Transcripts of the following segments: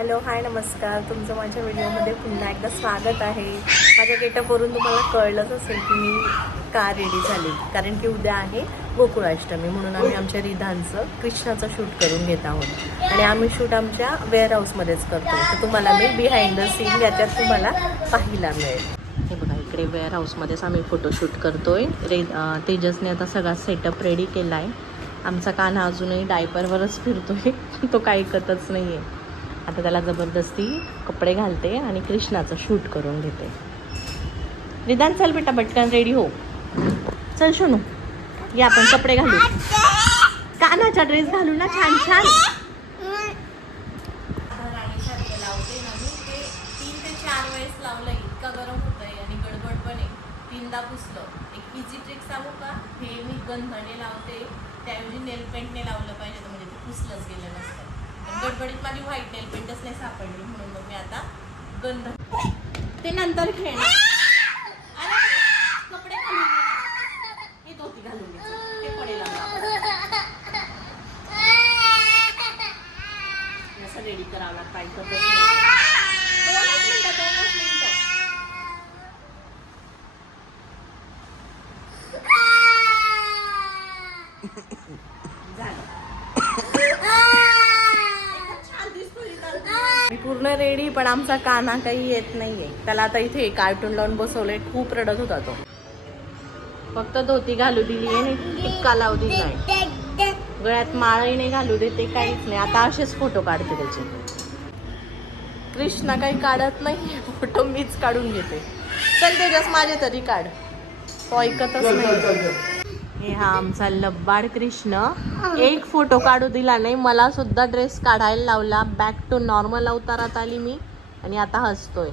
Hello hi नमस्कार. तुमचं माझ्या व्हिडिओमध्ये पुन्हा एकदा स्वागत आहे. माझ्या गेटअपवरून तुम्हाला कळलंच असेल की मी का रेडी झाली. कारण की उद्या आहे गोकुळाष्टमी म्हणून आम्ही आमच्या रिधांचं कृष्णाचं शूट करून घेत आहोत. आणि आम्ही शूट आमच्या वेअर हाऊसमध्येच करतो तर तुम्हाला मी बिहाइंड द सीन याच्यात तुम्हाला पाहायला मिळेल. हे बघा इकडे वेअर हाऊसमध्येच आम्ही फोटोशूट करतो आहे रे तेजसने आता सगळा सेटअप रेडी केला आहे आमचा कान्हा अजूनही डायपरवरच फिरतो आहे तो काही ऐकतच नाही आहे आता त्याला जबरदस्ती कपडे घालते आणि कृष्णाचं शूट करून घेते. निदान चल बेटा पटकन रेडी हो. चल शोनू या आपण कपडे घालू. कानाचा ड्रेस घालू ना छान छान. लावते ना मी ते तीन ते चार वेळेस लावलं इतका गरम होतंय आणि तीनदा पुसलं एक इझी ट्रिक सांगू का हे मी गंधने लावते. त्याऐवजी नेल पेंटने लावलं पाहिजे म्हणजे ते पुसलंच गेलं नसतं. गडबडीत माझी व्हाईट नेल पेंटच नाही सापडली म्हणून मग मी आता गंध ते नंतर खेळणार कपडे घालून हे धोती घालून ते पडेल असं रेडी करावं लागतं मिनिटं, दोनच मिनिटं. झालं. छान दिसतोय इथं. मी पूर्ण रेडी पण आमचा काना काही येत नाहीये. त्याला आता इथे कार्टून लावून बसवलंय. खूप रडत होता तो. फक्त धोती घालू दिली आहे टिक्का लावू गळ्यात माळही नाही घालू देते काहीच नाही. आता असेच फोटो काढते त्याचे. कृष्णा काही काढत नाही फोटो मीच काढून घेते. चल तेजस माझे तरी काढ. तो ऐकतच नाही हे हा आमचा लब्बाड कृष्ण. एक फोटो काढू दिला नाही मला सुद्धा ड्रेस काढायला लावला. बॅक टू नॉर्मल अवतारात आली मी आणि आता हसतोय.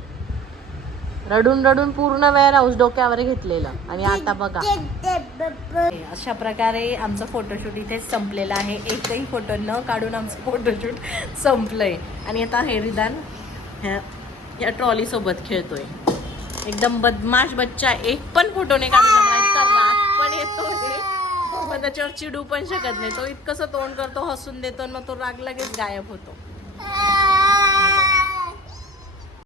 रडून रडून पूर्ण वेळ हाऊस डोक्यावर घेतलेलं. आणि आता बघा. अशा प्रकारे आमचं फोटोशूट इथेच संपलेलं आहे. एकही फोटो न काढून आमचं फोटोशूट संपलंय. आणि आता हे रिदान ह्या या ट्रॉली सोबत खेळतोय. एकदम बदमाश बच्चा एक पण फोटो नाही काढून त्याच्यावर चिडू पण शकत नाही. तो इतकंसं तोंड करतो हसून देतो मग तो राग लगेच गायब होतो.